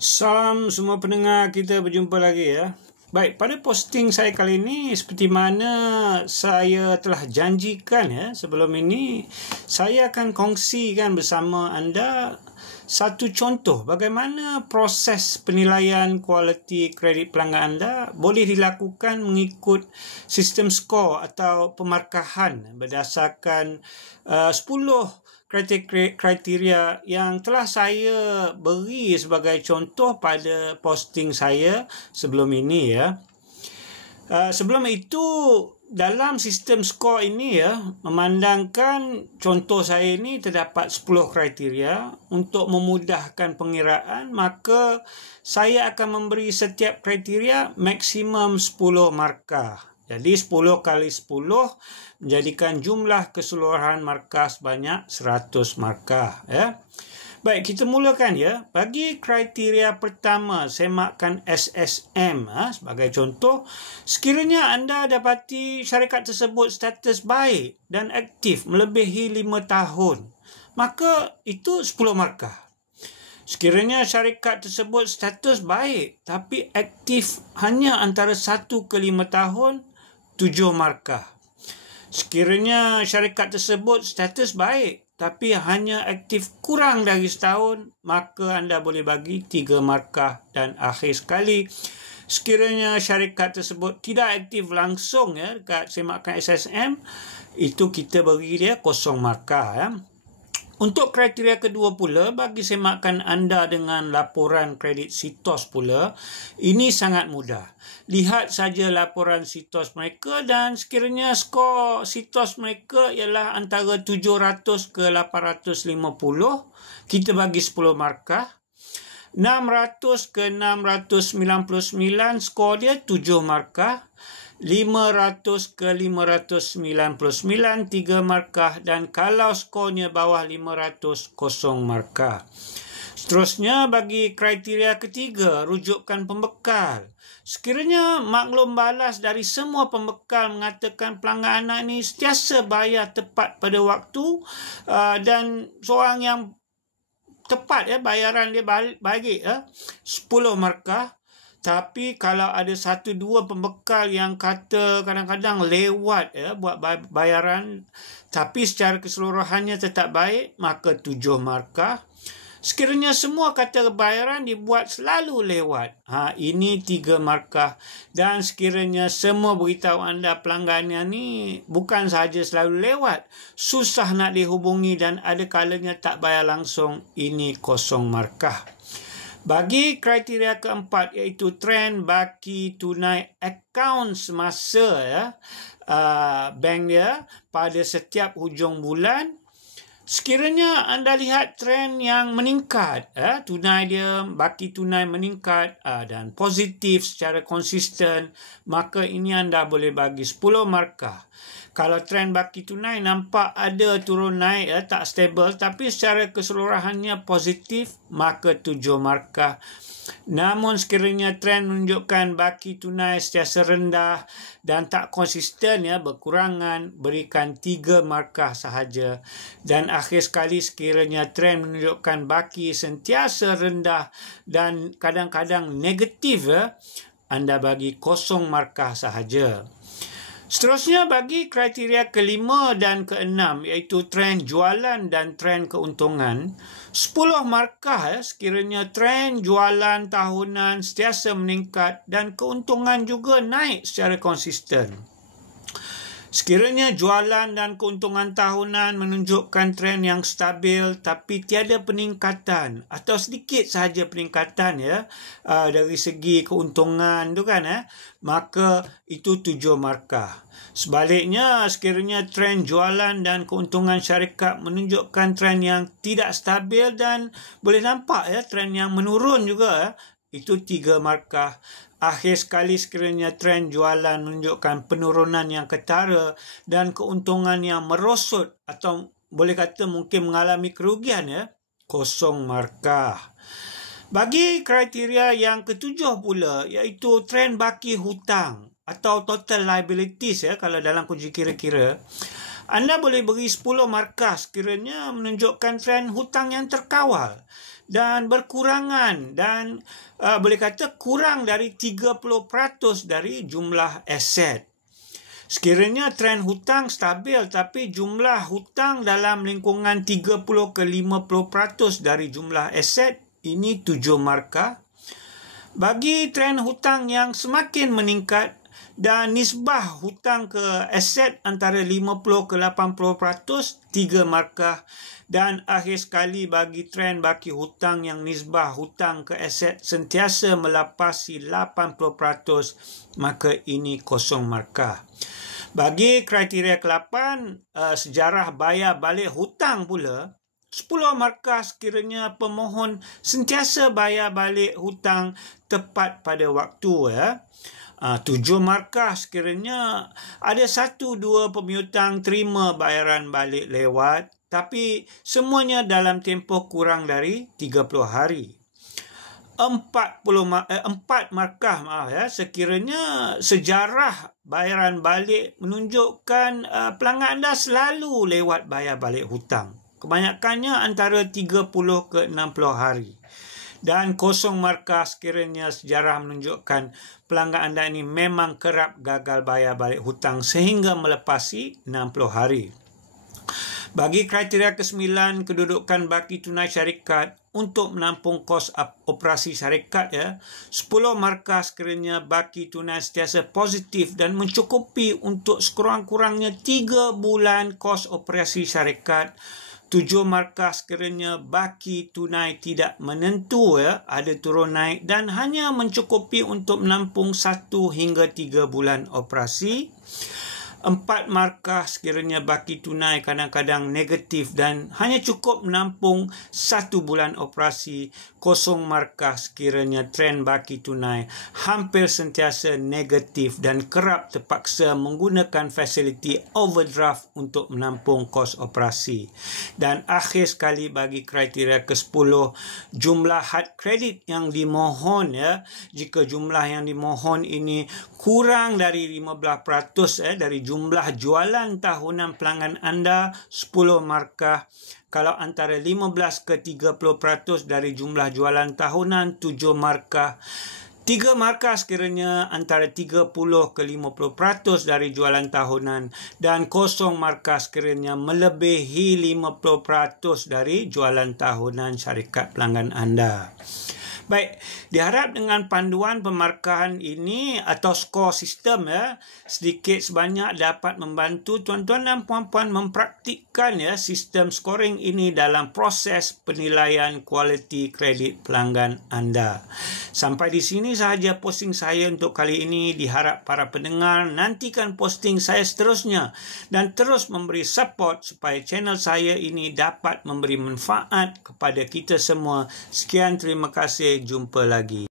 Salam semua pendengar, kita berjumpa lagi ya. Baik, pada posting saya kali ini, seperti mana saya telah janjikan ya sebelum ini, saya akan kongsikan bersama anda satu contoh bagaimana proses penilaian kualiti kredit pelanggan anda boleh dilakukan mengikut sistem skor atau pemarkahan berdasarkan 10 kriteria yang telah saya beri sebagai contoh pada posting saya sebelum ini ya. Sebelum itu, dalam sistem skor ini ya, memandangkan contoh saya ini terdapat 10 kriteria untuk memudahkan pengiraan, maka saya akan memberi setiap kriteria maksimum 10 markah. Jadi 10 kali 10 menjadikan jumlah keseluruhan markah sebanyak 100 markah ya. Baik, kita mulakan ya. Bagi kriteria pertama, semakkan SSM sebagai contoh. Sekiranya anda dapati syarikat tersebut status baik dan aktif melebihi 5 tahun, maka itu 10 markah. Sekiranya syarikat tersebut status baik tapi aktif hanya antara 1 ke 5 tahun, 7 markah. Sekiranya syarikat tersebut status baik tapi hanya aktif kurang dari setahun, maka anda boleh bagi 3 markah. Dan akhir sekali, sekiranya syarikat tersebut tidak aktif langsung ya dekat semakkan SSM, itu kita beri dia 0 markah ya. Untuk kriteria kedua pula, bagi semakkan anda dengan laporan kredit Sitos pula, ini sangat mudah. Lihat saja laporan Sitos mereka dan sekiranya skor Sitos mereka ialah antara 700 ke 850, kita bagi 10 markah. 600 ke 699 skor dia 7 markah. 500 ke 599 3 markah, dan kalau skornya bawah 500 0 markah. Seterusnya, bagi kriteria ketiga, rujukan pembekal. Sekiranya maklum balas dari semua pembekal mengatakan pelanggan anda ini sentiasa bayar tepat pada waktu dan seorang yang tepat ya bayaran dia bagi 10 markah. Tapi kalau ada 1-2 pembekal yang kata kadang-kadang lewat ya buat bayaran, tapi secara keseluruhannya tetap baik, maka 7 markah. Sekiranya semua kata bayaran dibuat selalu lewat, ini 3 markah. Dan sekiranya semua beritahu anda pelanggannya ni bukan sahaja selalu lewat, susah nak dihubungi dan ada kalanya tak bayar langsung, ini 0 markah. Bagi kriteria keempat, iaitu trend baki tunai akaun semasa ya, bank dia pada setiap hujung bulan. Sekiranya anda lihat trend yang meningkat, tunai dia, baki tunai meningkat dan positif secara konsisten, maka ini anda boleh bagi 10 markah. Kalau trend baki tunai nampak ada turun naik tak stabil, tapi secara keseluruhannya positif, maka 7 markah. Namun sekiranya trend menunjukkan baki tunai sentiasa rendah dan tak konsisten berkurangan, berikan 3 markah sahaja. Dan akhir sekali, sekiranya trend menunjukkan baki sentiasa rendah dan kadang-kadang negatif, anda bagi 0 markah sahaja. Seterusnya, bagi kriteria kelima dan keenam, iaitu trend jualan dan trend keuntungan, 10 markah sekiranya trend jualan tahunan sentiasa meningkat dan keuntungan juga naik secara konsisten. Sekiranya jualan dan keuntungan tahunan menunjukkan trend yang stabil tapi tiada peningkatan atau sedikit sahaja peningkatan dari segi keuntungan tu kan, maka itu 7 markah. Sebaliknya, sekiranya trend jualan dan keuntungan syarikat menunjukkan trend yang tidak stabil dan boleh nampak trend yang menurun juga, itu 3 markah. Akhir sekali, sekiranya trend jualan menunjukkan penurunan yang ketara dan keuntungan yang merosot atau boleh kata mungkin mengalami kerugian, 0 markah. Bagi kriteria yang ketujuh pula, iaitu trend baki hutang atau total liabilities kalau dalam kunci kira-kira, anda boleh beri 10 markah sekiranya menunjukkan trend hutang yang terkawal dan berkurangan dan boleh kata kurang dari 30% dari jumlah aset. Sekiranya trend hutang stabil tapi jumlah hutang dalam lingkungan 30 ke 50% dari jumlah aset, ini 7 markah. Bagi trend hutang yang semakin meningkat dan nisbah hutang ke aset antara 50 ke 80%, 3 markah. Dan akhir sekali bagi trend baki hutang yang nisbah hutang ke aset sentiasa melapasi 80%, maka ini 0 markah. Bagi kriteria ke-8, sejarah bayar balik hutang pula, 10 markah sekiranya pemohon sentiasa bayar balik hutang tepat pada waktu. 7 markah sekiranya ada 1-2 pemiutang terima bayaran balik lewat, tapi semuanya dalam tempoh kurang dari 30 hari. 4 markah sekiranya sejarah bayaran balik menunjukkan pelanggan anda selalu lewat bayar balik hutang. Kebanyakannya antara 30 ke 60 hari. Dan 0 markah sekiranya sejarah menunjukkan pelanggan anda ini memang kerap gagal bayar balik hutang sehingga melepasi 60 hari. Bagi kriteria ke-9, kedudukan baki tunai syarikat untuk menampung kos operasi syarikat 10 markah sekiranya baki tunai sentiasa positif dan mencukupi untuk sekurang-kurangnya 3 bulan kos operasi syarikat. 7 markah sekiranya baki tunai tidak menentu ada turun naik dan hanya mencukupi untuk menampung 1 hingga 3 bulan operasi. 4 markah sekiranya baki tunai kadang-kadang negatif dan hanya cukup menampung 1 bulan operasi. 0 markah sekiranya trend baki tunai hampir sentiasa negatif dan kerap terpaksa menggunakan fasiliti overdraft untuk menampung kos operasi. Dan akhir sekali bagi kriteria ke-10, jumlah had kredit yang dimohon jika jumlah yang dimohon ini kurang dari 15% dari jumlah jualan tahunan pelanggan anda, 10 markah. Kalau antara 15 ke 30% dari jumlah jualan tahunan, 7 markah. 3 markah sekiranya antara 30 ke 50% dari jualan tahunan dan 0 markah sekiranya melebihi 50% dari jualan tahunan syarikat pelanggan anda. Baik, diharap dengan panduan pemarkahan ini atau skor sistem sedikit sebanyak dapat membantu tuan-tuan dan puan-puan mempraktikkan sistem scoring ini dalam proses penilaian kualiti kredit pelanggan anda. Sampai di sini sahaja posting saya untuk kali ini. Diharap para pendengar nantikan posting saya seterusnya dan terus memberi support supaya channel saya ini dapat memberi manfaat kepada kita semua. Sekian, terima kasih. Jumpa lagi.